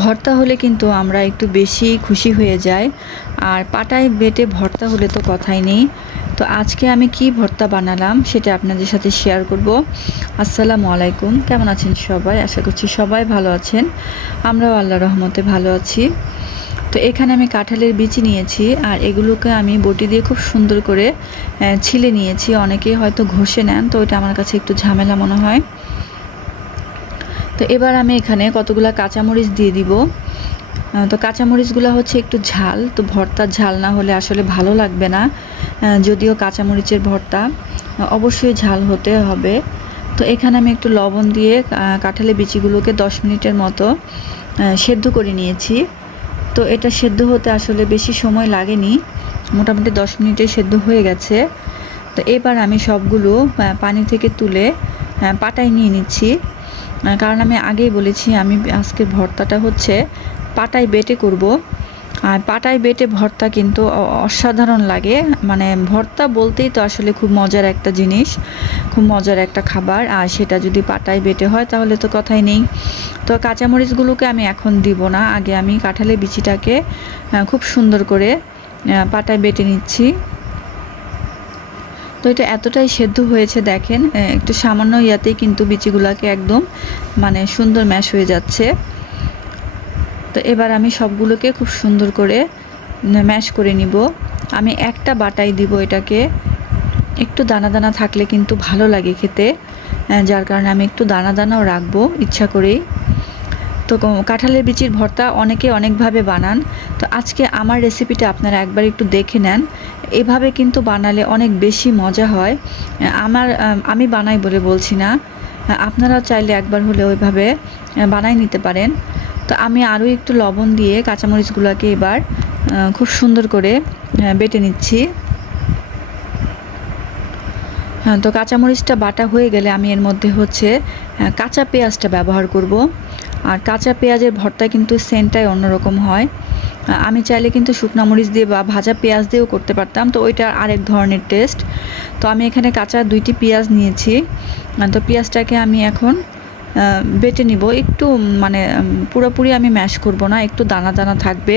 ভর্তা হলে কিন্তু আমরা একটু বেশি খুশি হয়ে যাই, আর পাটায় বেটে ভর্তা হলে তো কথাই নেই। তো আজকে আমি কি ভর্তা বানালাম সেটা আপনাদের সাথে শেয়ার করব। আসসালামু আলাইকুম, কেমন আছেন সবাই? আশা করছি সবাই ভালো আছেন। আমরাও আল্লাহর রহমতে ভালো আছি। তো এখানে আমি কাঁঠালের বিচি নিয়েছি, আর এগুলোকে আমি বটি দিয়ে খুব সুন্দর করে ছিলে নিয়েছি। অনেকেই হয়তো ঘষে নেন, তো এটা আমার কাছে একটু ঝামেলা মনে হয়। তো এবার আমি এখানে কতগুলা কাঁচামরিচ দিয়ে দিব। তো কাঁচামরিচগুলো হচ্ছে একটু ঝাল, তো ভর্তার ঝাল না হলে আসলে ভালো লাগবে না। যদিও কাঁচামরিচের ভর্তা অবশ্যই ঝাল হতে হবে। তো এখানে আমি একটু লবণ দিয়ে কাঁঠালের বিচিগুলোকে 10 মিনিটের মতো সেদ্ধ করে নিয়েছি। তো এটা সেদ্ধ হতে আসলে বেশি সময় লাগেনি, মোটামুটি 10 মিনিটে সেদ্ধ হয়ে গেছে। তো এবার আমি সবগুলো পানি থেকে তুলে পাটায় নিয়ে নিচ্ছি। কারণ আমি আগেই বলেছি আমি আজকের ভর্তাটা হচ্ছে পাটায় বেটে করব। আর পাটায় বেটে ভর্তা কিন্তু অসাধারণ লাগে। মানে ভর্তা বলতেই তো আসলে খুব মজার একটা জিনিস, খুব মজার একটা খাবার। আর সেটা যদি পাটায় বেটে হয় তাহলে তো কথাই নেই। তো কাঁচামরিচগুলোকে আমি এখন দিব না, আগে আমি কাঁঠালের বিচিটাকে খুব সুন্দর করে পাটায় বেটে নিচ্ছি। তো এটা এতটাই সেদ্ধ হয়েছে দেখেন, একটু সামান্য ইয়াতেই কিন্তু বিচিগুলোকে একদম মানে সুন্দর ম্যাশ হয়ে যাচ্ছে। তো এবার আমি সবগুলোকে খুব সুন্দর করে ম্যাশ করে নিব। আমি একটা বাটাই দিব এটাকে, একটু দানা দানা থাকলে কিন্তু ভালো লাগে খেতে, যার কারণে আমি একটু দানা দানাও রাখবো ইচ্ছা করেই। তো কাঁঠালের বিচির ভর্তা অনেকে অনেকভাবে বানান, তো আজকে আমার রেসিপিটা আপনারা একবার একটু দেখে নেন। এভাবে কিন্তু বানালে অনেক বেশি মজা হয়। আমি বানাই বলে বলছি না, আপনারা চাইলে একবার হলে ওইভাবে বানাই নিতে পারেন। তো আমি আরও একটু লবণ দিয়ে কাঁচামরিচগুলোকে এবার খুব সুন্দর করে বেটে নিচ্ছি। তো কাঁচামরিচটা বাটা হয়ে গেলে আমি এর মধ্যে হচ্ছে কাঁচা পেঁয়াজটা ব্যবহার করব। আর কাঁচা পেঁয়াজের ভর্তা কিন্তু সেন্টটাই অন্যরকম হয়। আমি চাইলে কিন্তু শুকনা মরিচ দিয়ে বা ভাজা পেঁয়াজ দিয়েও করতে পারতাম, তো ওইটা আরেক ধরনের টেস্ট। তো আমি এখানে কাঁচা 2টি পেঁয়াজ নিয়েছি। তো পেঁয়াজটাকে আমি এখন বেটে নিব একটু, মানে পুরোপুরি আমি ম্যাশ করব না, একটু দানা দানা থাকবে।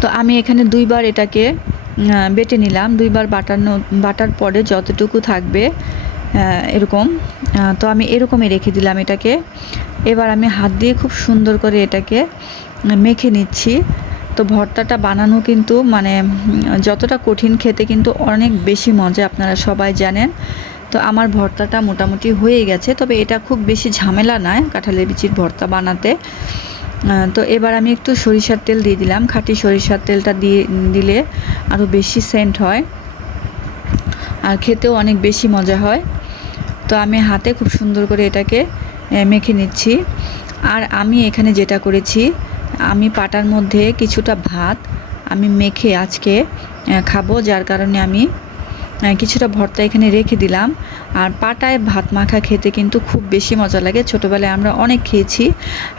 তো আমি এখানে 2বার এটাকে বেটে নিলাম। 2বার বাটার পরে যতটুকু থাকবে এরকম, তো আমি এরকমই রেখে দিলাম এটাকে। এবার আমি হাত দিয়ে খুব সুন্দর করে এটাকে মেখে নিচ্ছি। তো ভর্তাটা বানানো কিন্তু মানে যতটা কঠিন, খেতে কিন্তু অনেক বেশি মজা, আপনারা সবাই জানেন। তো আমার ভর্তাটা মোটামুটি হয়ে গেছে, তবে এটা খুব বেশি ঝামেলা নয় কাঁঠালের বিচির ভর্তা বানাতে। তো এবার আমি একটু সরিষার তেল দিয়ে দিলাম। খাঁটি সরিষার তেলটা দিলে আরও বেশি সেন্ট হয়, আর খেতেও অনেক বেশি মজা হয়। তো আমি হাতে খুব সুন্দর করে এটাকে মেখে নিচ্ছি। আর আমি এখানে যেটা করেছি, আমি পাটার মধ্যে কিছুটা ভাত আমি মেখে আজকে খাবো, যার কারণে আমি কিছুটা ভর্তা এখানে রেখে দিলাম। আর পাটায় ভাত মাখা খেতে কিন্তু খুব বেশি মজা লাগে। ছোটোবেলায় আমরা অনেক খেয়েছি,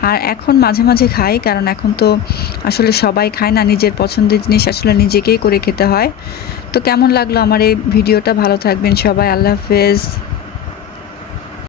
আর এখন মাঝে মাঝে খাই, কারণ এখন তো আসলে সবাই খায় না। নিজের পছন্দের জিনিস আসলে নিজেকেই করে খেতে হয়। তো কেমন লাগলো আমার এই ভিডিওটা? ভালো থাকবেন সবাই, আল্লাহ হাফেজ।